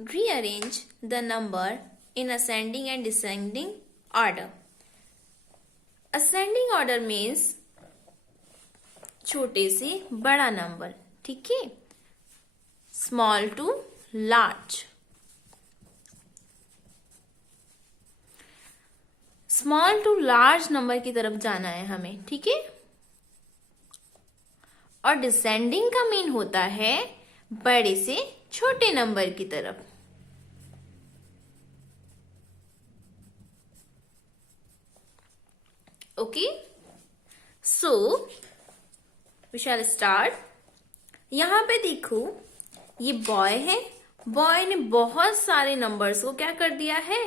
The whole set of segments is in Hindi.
rearrange the number in ascending and descending order. Ascending order means छोटे से बड़ा नंबर, ठीक है, small to large. Small to large number की तरफ जाना है हमें, ठीक है. और डिसेंडिंग का मीन होता है बड़े से छोटे नंबर की तरफ. Okay, so we shall start. यहां पे देखो, ये बॉय है. बॉय ने बहुत सारे नंबर्स को क्या कर दिया है,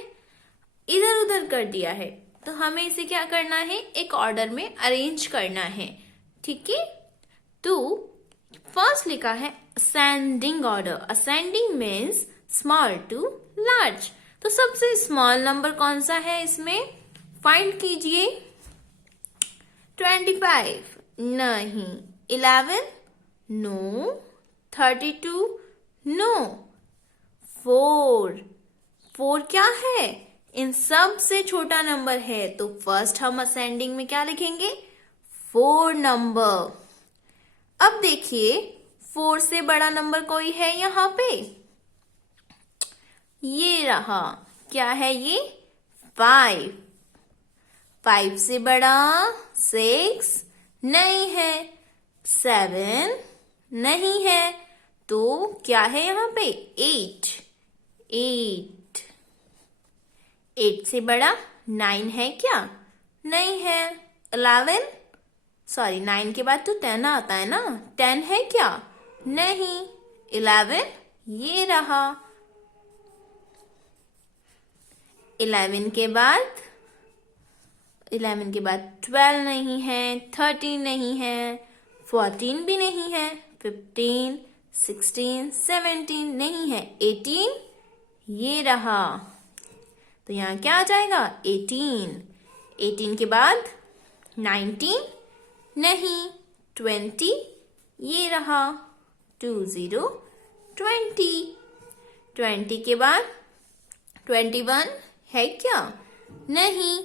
इधर उधर कर दिया है. तो हमें इसे क्या करना है, एक ऑर्डर में अरेंज करना है, ठीक है. तो फर्स्ट लिखा है ascending order. Ascending means small to large. तो सबसे स्मॉल नंबर कौन सा है इसमें, फाइंड कीजिए. 25 नहीं. 11 नो. 32 नो. 4 क्या है, इन सब से छोटा नंबर है. तो फर्स्ट हम असेंडिंग में क्या लिखेंगे, 4 नंबर. अब देखिए 4 से बड़ा नंबर कोई है यहां पे, ये रहा. क्या है ये, 5. 5 से बड़ा 6 नहीं है. 7 नहीं है. तो क्या है यहां पे, 8. 8 से बड़ा 9 है क्या, नहीं है. 11 सॉरी 9 के बाद तो 10 आता है ना, 10 है क्या, नहीं. 11 ये रहा. 11 के बाद 12 नहीं है. 13 नहीं है. 14 भी नहीं है. 15 16 17 नहीं है. 18 ये रहा. तो यहां क्या आ जाएगा, 18. 18 के बाद 19 नहीं. 20 ये रहा. 20 20. 20 के बाद 21 है क्या, नहीं.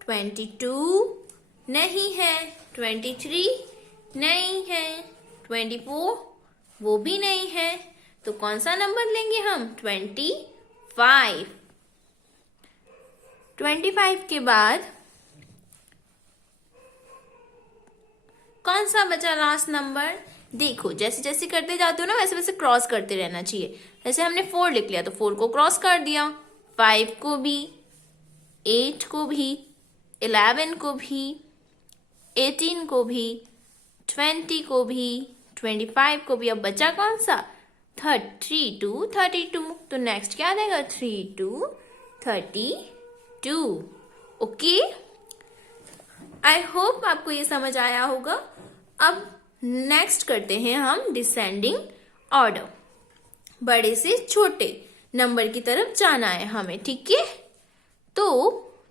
22 नहीं है. 23 नहीं है. 24 वो भी नहीं है. तो कौन सा नंबर लेंगे हम, 25. 25 के बाद कौन सा बचा लास्ट नंबर. देखो जैसे जैसे करते जाते हो ना, वैसे वैसे क्रॉस करते रहना चाहिए. जैसे हमने 4 लिख लिया तो 4 को क्रॉस कर दिया. 5 को भी, 8 को भी, 11 को भी, 18 को भी, 20 को भी, 25 को भी. अब बचा कौन सा, 32. तो नेक्स्ट क्या आ जाएगा, 32. ओके, आई होप आपको ये समझ आया होगा. अब नेक्स्ट करते हैं हम डिसेंडिंग ऑर्डर. बड़े से छोटे नंबर की तरफ जाना है हमें, ठीक है. तो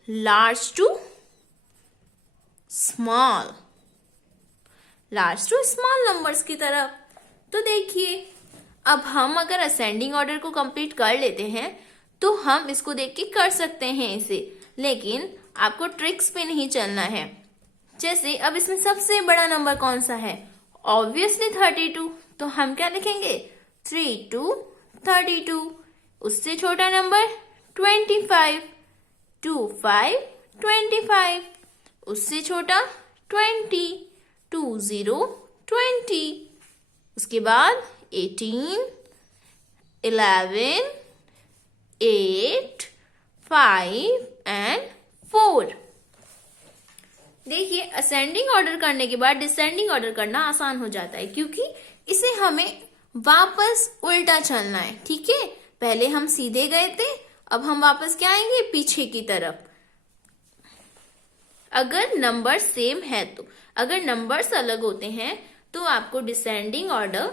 लार्ज टू स्मॉल नंबर्स की तरफ. तो देखिए, अब हम अगर असेंडिंग ऑर्डर को कंप्लीट कर लेते हैं तो हम इसको देख के कर सकते हैं इसे, लेकिन आपको ट्रिक्स पे नहीं चलना है. जैसे अब इसमें सबसे बड़ा नंबर कौन सा है, ऑब्वियसली 32. तो हम क्या लिखेंगे, 3 to 32. उससे छोटा नंबर 25. 25 25. उससे छोटा 20. 20 20. उसके बाद 18 11 8 5 एंड 4. देखिए, असेंडिंग ऑर्डर करने के बाद डिसेंडिंग ऑर्डर करना आसान हो जाता है, क्योंकि इसे हमें वापस उल्टा चलना है, ठीक है. पहले हम सीधे गए थे, अब हम वापस क्या आएंगे, पीछे की तरफ. अगर नंबर सेम है तो, अगर नंबर्स अलग होते हैं तो आपको डिसेंडिंग ऑर्डर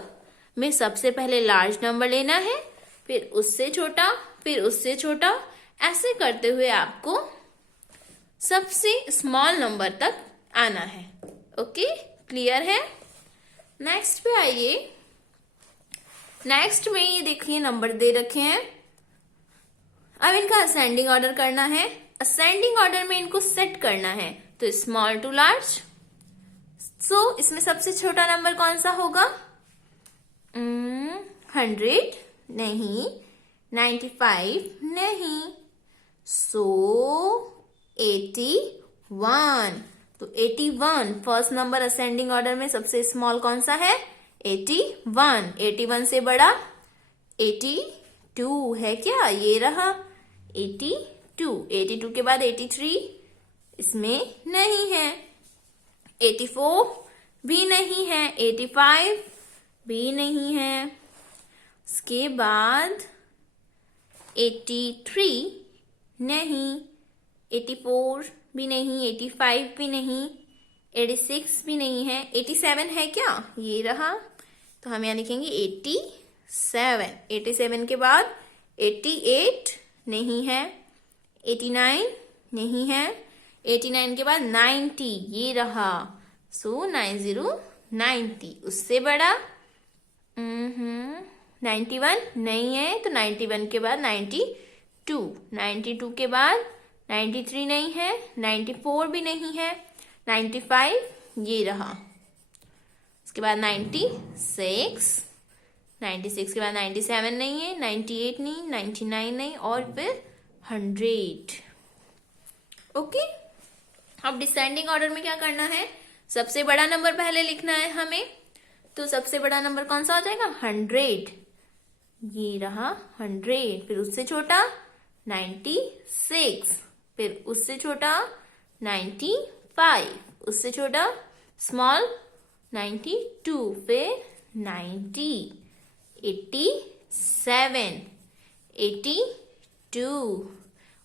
में सबसे पहले लार्ज नंबर लेना है, फिर उससे छोटा, फिर उससे छोटा, ऐसे करते हुए आपको सबसे स्मॉल नंबर तक आना है. ओके, क्लियर है. नेक्स्ट पे आइए. नेक्स्ट में ये देखिए नंबर दे रखे हैं अब इनका असेंडिंग ऑर्डर करना है। असेंडिंग ऑर्डर में इनको सेट करना है, तो स्मॉल टू लार्ज। सो इसमें सबसे छोटा नंबर कौन सा होगा? 100 नहीं, 95 नहीं, सो 81। तो 81 फर्स्ट नंबर असेंडिंग ऑर्डर में सबसे स्मॉल कौन सा है? 81। 81 से बड़ा 82 है क्या? ये रहा 82। 82 के बाद 83 इसमें नहीं है, 84 भी नहीं है, 85 भी नहीं है। उसके बाद 83 नहीं, 84 भी नहीं, 85 भी नहीं, 86 भी नहीं है, 87 है क्या? ये रहा। तो हम यहाँ लिखेंगे 87। 87 के बाद 88 नहीं है, 89 नहीं है, 89 के बाद 90 ये रहा। सो 90 उससे बड़ा 91 नहीं है, तो 91 के बाद 92। 92 के बाद 93 नहीं है, 94 भी नहीं है, 95 ये रहा। उसके बाद 96। 96 के बाद 97 नहीं है, 98 नहीं, 99 नहीं, और फिर 100। ओके, अब डिसेंडिंग ऑर्डर में क्या करना है? सबसे बड़ा नंबर पहले लिखना है हमें। तो सबसे बड़ा नंबर कौन सा हो जाएगा? 100। ये रहा 100। फिर उससे छोटा 96, फिर उससे छोटा 95, उससे छोटा स्मॉल 92, फिर 90, 87, 82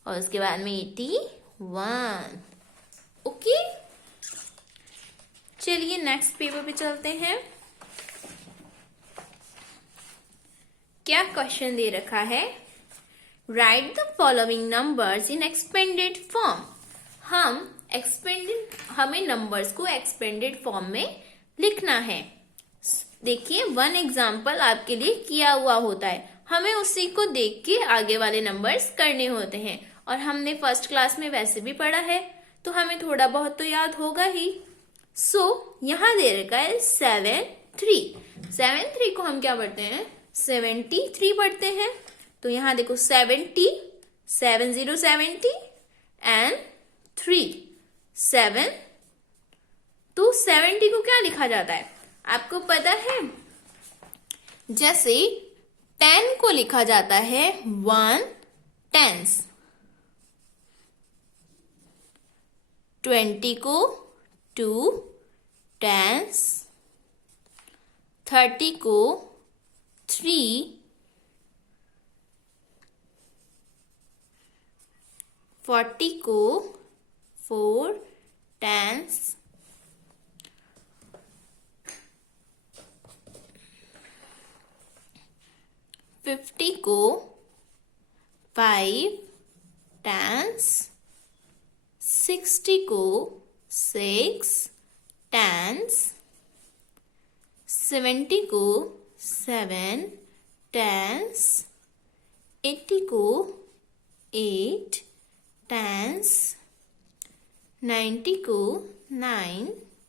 और उसके बाद में 81। ओके, चलिए नेक्स्ट पेपर पे चलते हैं। क्या क्वेश्चन दे रखा है? Right the following numbers in expanded form. हमें नंबर्स को एक्सपेंडेड फॉर्म में लिखना है। देखिए, वन एग्जाम्पल आपके लिए किया हुआ होता है, हमें उसी को देख के आगे वाले नंबर्स करने होते हैं। और हमने फर्स्ट क्लास में वैसे भी पढ़ा है, तो हमें थोड़ा बहुत तो याद होगा ही। सो यहाँ दे रखा है 73। 73 को हम क्या पढ़ते हैं? 73 पढ़ते हैं। तो यहाँ देखो 70, 70 एंड 3 7। तो 70 को क्या लिखा जाता है आपको पता है? जैसे 10 को लिखा जाता है 1 10s, 20 को 2 10s, 30 को 3, 40 को 4 10s, 50 को 5 10s, 60 को 6 10s, 70 को 7 10s, 80 को 8 10s, 90 को 9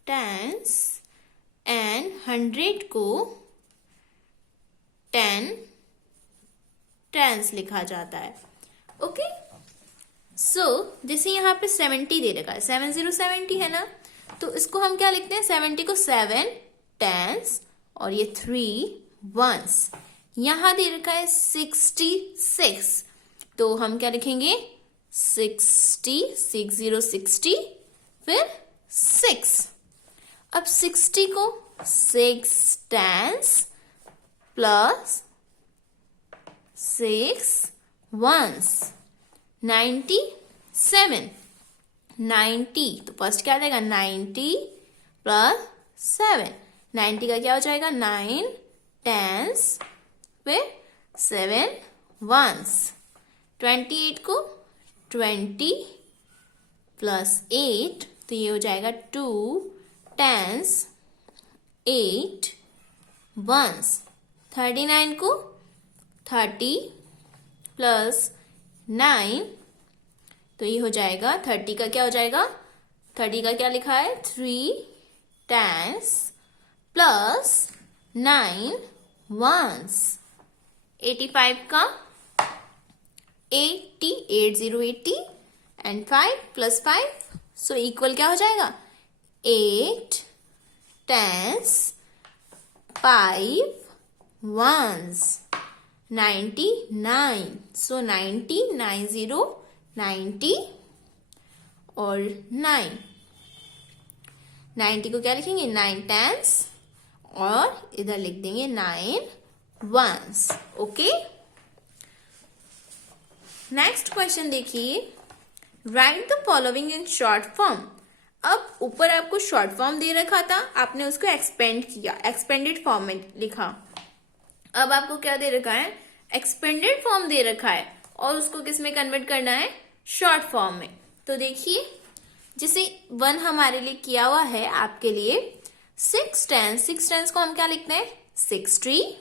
10s एंड 100 को 10 10s लिखा जाता है। ओके, सो जैसे यहाँ पे 70 दे रखा है, 70 है ना, तो इसको हम क्या लिखते हैं? 70 को 7 10s और ये 3 1s। यहाँ दे रखा है 66, तो हम क्या लिखेंगे? 60 फिर 6। अब 60 को 6 10s प्लस 6 1s। 97 90, तो फर्स्ट क्या आ जाएगा? 90 प्लस 7। 90 का क्या हो जाएगा? 9 10s फिर 7 1s। 28 को 20 प्लस 8, तो ये हो जाएगा 2 10s 8 1s। 39 को 30 प्लस 9, तो ये हो जाएगा 30 का क्या हो जाएगा, 30 का क्या लिखा है, 3 10s प्लस 9 1s। 85 का 80 एंड 5 प्लस 5, सो इक्वल क्या हो जाएगा, 8 10s 5 1s 99, सो 90 90 और 9, 90 को क्या लिखेंगे, 9 10s और इधर लिख देंगे 9 1s। ओके, नेक्स्ट क्वेश्चन देखिए, right the following in short form. अब ऊपर आपको शॉर्ट फॉर्म दे रखा था, आपने उसको एक्सपेंड किया, एक्सपेंडेड फॉर्म में लिखा। अब आपको क्या दे रखा है, एक्सपेंडेड फॉर्म दे रखा है और उसको किस में कन्वर्ट करना है, शॉर्ट फॉर्म में। तो देखिए, जैसे 1 हमारे लिए किया हुआ है आपके लिए 6 10s को हम क्या लिखते हैं, 60,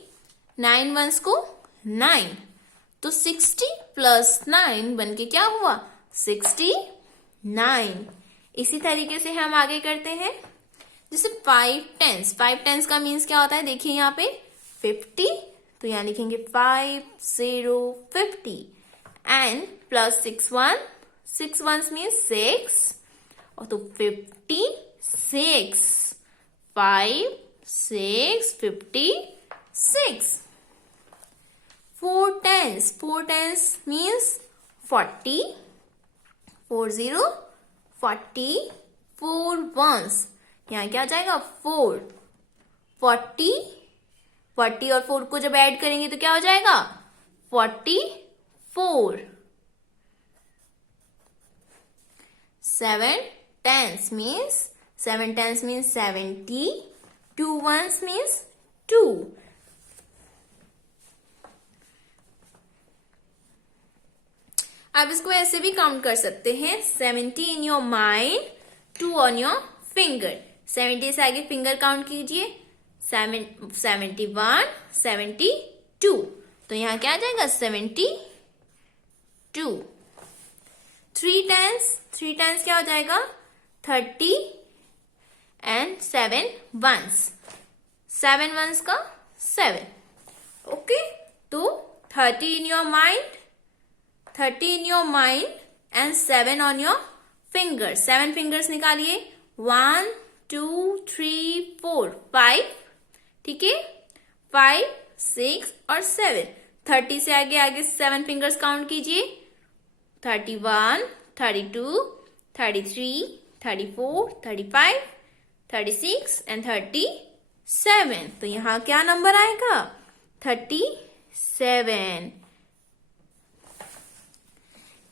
9 1s को 9, तो 60 प्लस 9 बन के क्या हुआ, 69। इसी तरीके से हम आगे करते हैं, जैसे 5 10s का मीन्स क्या होता है, देखिए यहाँ पे 50, तो यहाँ लिखेंगे 50 एंड प्लस 6 1s मीन्स 6, और तो 56, 5 6 56। 4 10s means 40, 40 4 1s, यहाँ क्या आ जाएगा, 4 40 और 4 को जब ऐड करेंगे तो क्या हो जाएगा, 44। 7 10s means 70, 2 1s means 2। आप इसको ऐसे भी काउंट कर सकते हैं, 70 in your mind, 2 on your finger. 70 से आगे फिंगर काउंट कीजिए, 71 72, तो यहाँ क्या आ जाएगा, 72। 3 10s क्या हो जाएगा, 30 एंड 7 1s, 7 1s का 7। ओके, तो 30 in your mind, 30 in your mind and 7 on your fingers। 7 fingers निकालिए, 1 2 3 4 5, ठीक है, 5 6 और 7। 30 से आगे 7 fingers काउंट कीजिए, 31 32 33 34 35 36 एंड 37, तो यहाँ क्या नंबर आएगा, 37।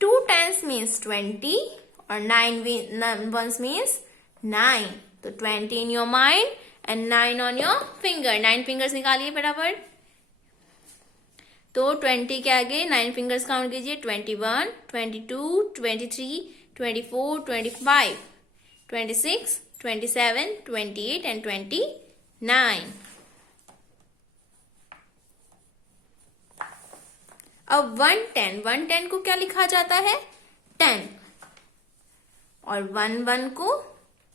2 10s means 20 और 9 1s means 9, तो 20 in your mind and 9 on your finger। 9 fingers निकालिए फटाफट, तो 20 के आगे 9 fingers काउंट कीजिए, 21 22 23 24 25 26 27 28 एंड 29। अब 110 को क्या लिखा जाता है, 10, और 1 को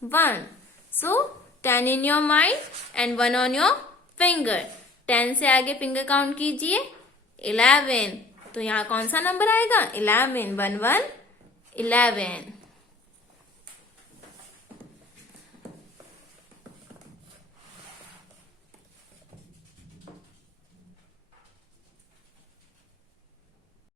1, सो 10 in your mind and 1 on your finger. 10 से आगे फिंगर काउंट कीजिए, 11, तो यहाँ कौन सा नंबर आएगा, 11, 1 1 11।